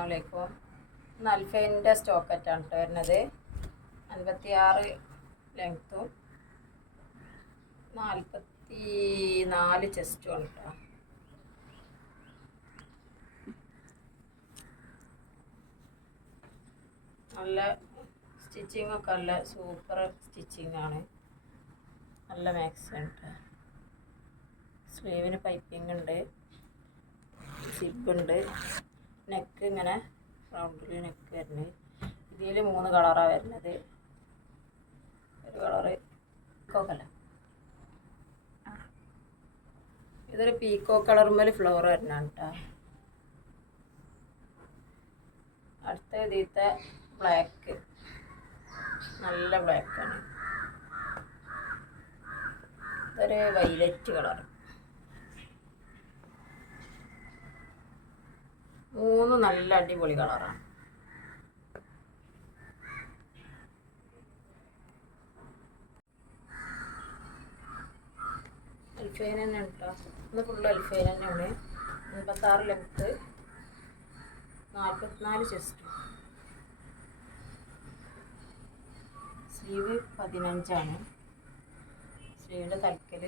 അസ്സാമലൈക്കും സ്റ്റോക്ക് സ്റ്റോക്കറ്റാണ് കേട്ടോ വരുന്നത്. അൻപത്തി ആറ് ലെങ്ത്തും നാൽപ്പത്തി നാല് ചെസ്റ്റും ആണ് കേട്ടോ നല്ല സ്റ്റിച്ചിങ് ഒക്കെ നല്ല സൂപ്പർ സ്റ്റിച്ചിങ് ആണ് നല്ല മാക്സിമം കേട്ടോ സ്ലീവിന് പൈപ്പിംഗ് ഉണ്ട്. സിബ് ഉണ്ട്. നെക്ക് ഇങ്ങനെ റൗണ്ടിൽ നെക്ക് വരുന്നത്. ഇതിൽ മൂന്ന് കളറാണ് വരുന്നത്. ഒരു കളറ് കോക്കല്ല ഇതൊരു പീക്കോ കളറുമ്പോൾ ഫ്ലവർ വരുന്നതാണ് കേട്ടോ അടുത്ത ഇതിലത്തെ ബ്ലാക്ക് നല്ല ബ്ലാക്കാണ് ഇതൊരു വൈലറ്റ് കളർ മൂന്ന് നല്ല അടിപൊളി കളറാണ് അൽഫൈൻ തന്നെ കേട്ടോ ഇന്ന് ഫുള്ള് അൽഫൈൻ തന്നെയാണ് ആറ് ലെങ്ത്ത് നാൽപ്പത്തിനാല് ചെസ്റ്റ് സ്ലീവ് പതിനഞ്ചാണ്. സ്ലീവിന്റെ തലക്കൽ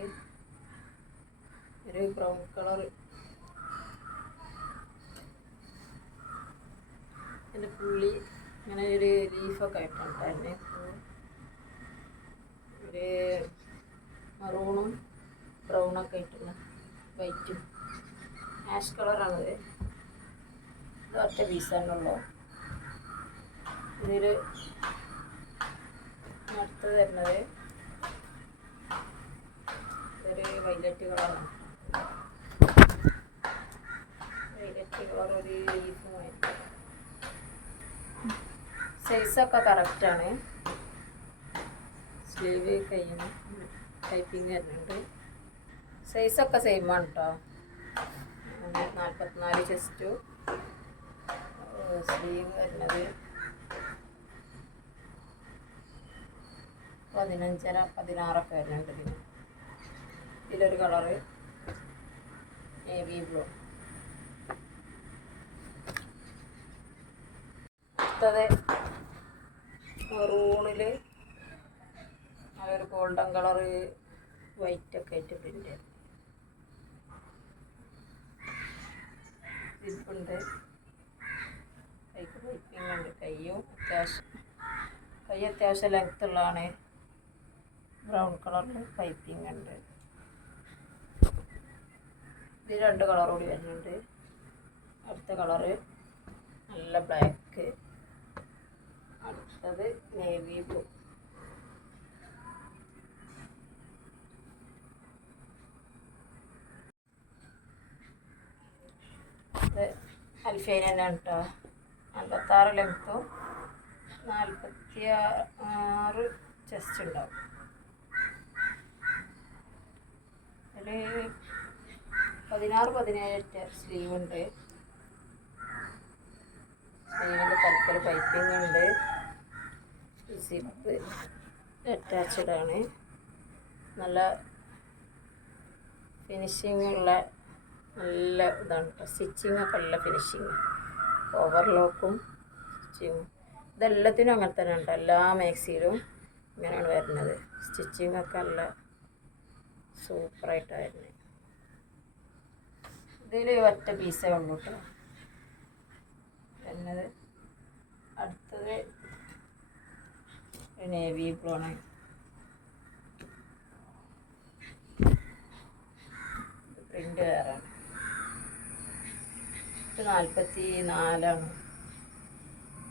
ഒരു ബ്രൗൺ കളർ എന്റെ പുള്ളി ഇങ്ങനെ ഒരു ലീഫൊക്കെ ആയിട്ടുണ്ടായിരുന്നു ഒരു മറൂണും ബ്രൗണൊക്കെ ആയിട്ടുള്ള വൈറ്റും ആഷ് കളറാണത് ഇത് ഒറ്റ പീസാണുള്ളത് ഇതിൽ നടത്ത് തരുന്നത് ഇതൊരു വൈലറ്റ് കളറാണ് വൈലറ്റ് കളർ ഒരു ലീഫുമായിട്ട് സൈസൊക്കെ ആണ്. സ്ലീവ് കയ്യും ടൈപ്പിങ് വരുന്നുണ്ട്. സൈസൊക്കെ സെയിമാണ് കേട്ടോ നാൽപ്പത്തിനാല് ചെസ്റ്റു സ്ലീവ് വരുന്നത് പതിനഞ്ചര പതിനാറൊക്കെ വരുന്നുണ്ട് ഇതിന്. ഇതിലൊരു കളറ് നേവി ബ്ലൂ അടുത്തത് മെറൂണിൽ അതൊരു ഗോൾഡൻ കളറ് വൈറ്റ് ഒക്കെ ആയിട്ട് പ്രിന്റ് സിബുണ്ട് കൈക്ക് ഉണ്ട്. കയ്യും അത്യാവശ്യം കൈ അത്യാവശ്യം ബ്രൗൺ കളറിൽ പൈപ്പിംഗ് ഉണ്ട്. ഇത് രണ്ട് കളർ കൂടി വരുന്നുണ്ട്. അടുത്ത കളറ് നല്ല ബ്ലാക്ക് അടുത്തത് നേവി ബ്ലൂ ഇത് അൽഫൈൻ തന്നെയാണ് കേട്ടോ അൻപത്താറ് ലെങ്ത്തും നാൽപ്പത്തി ആറ് ചെസ്റ്റ് ഉണ്ടാവും. അതിൽ പതിനാറ് പതിനേഴ് സ്ലീവ് ഉണ്ട്. സ്ലീവിന്റെ തലക്കൽ പൈപ്പിംഗ് ഉണ്ട്. സിപ്പ് അറ്റാച്ച്ഡ് ആണ് നല്ല ഫിനിഷിംഗ് ഉള്ള നല്ല ഇതാണ് കേട്ടോ സ്റ്റിച്ചിങ് ഒക്കെ നല്ല ഫിനിഷിങ് ഓവർലോക്കും സ്റ്റിച്ചിങ്ങും. ഇതെല്ലാത്തിനും അങ്ങനെ തന്നെ ഉണ്ട് എല്ലാ മാക്സിയിലും ഇങ്ങനെയാണ് വരുന്നത്. സ്റ്റിച്ചിങ് ഒക്കെ നല്ല സൂപ്പറായിട്ടാണ് വരുന്നത്. ഇതിൽ ഒറ്റ പീസേ ഉള്ളൂ കേട്ടോ വരുന്നത് അടുത്തത് നേവി ബ്ലൂ ആണ് പ്രിന്റ് വേറെ. നാൽപ്പത്തി നാലാണ്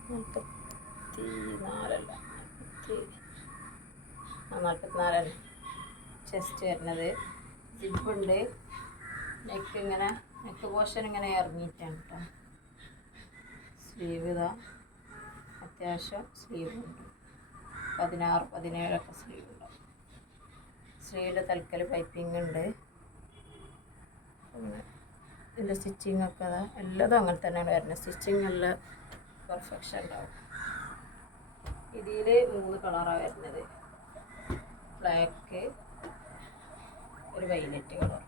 നാൽപ്പത്തി നാലല്ല നാൽപ്പത്തി നാൽപ്പത്തിനാലാണ് ചെസ്റ്റ് വരുന്നത്. ജിപ്പുണ്ട്. നെക്ക് ഇങ്ങനെ നെക്ക് പോഷൻ ഇങ്ങനെ ഇറങ്ങിയിട്ടാണ് കേട്ടോ സ്ലീവ് ഇതാ. അത്യാവശ്യം സ്ലീവ് ഉണ്ട്. പതിനാറ് പതിനേഴൊക്കെ സ്ലീവ് ഉണ്ടാവും തൽക്കൽ പൈപ്പിംഗ് ഉണ്ട് ഇതിന്റെ സ്റ്റിച്ചിങ് ഒക്കെ അതാ എല്ലാതും അങ്ങനെ തന്നെയാണ് വരുന്നത്. സ്റ്റിച്ചിങ് നല്ല പെർഫെക്ഷൻ ഉണ്ടാവും. ഇതിൽ മൂന്ന് കളറാണ് വരുന്നത്. ബ്ലാക്ക് ഒരു വൈലറ്റ് കളർ.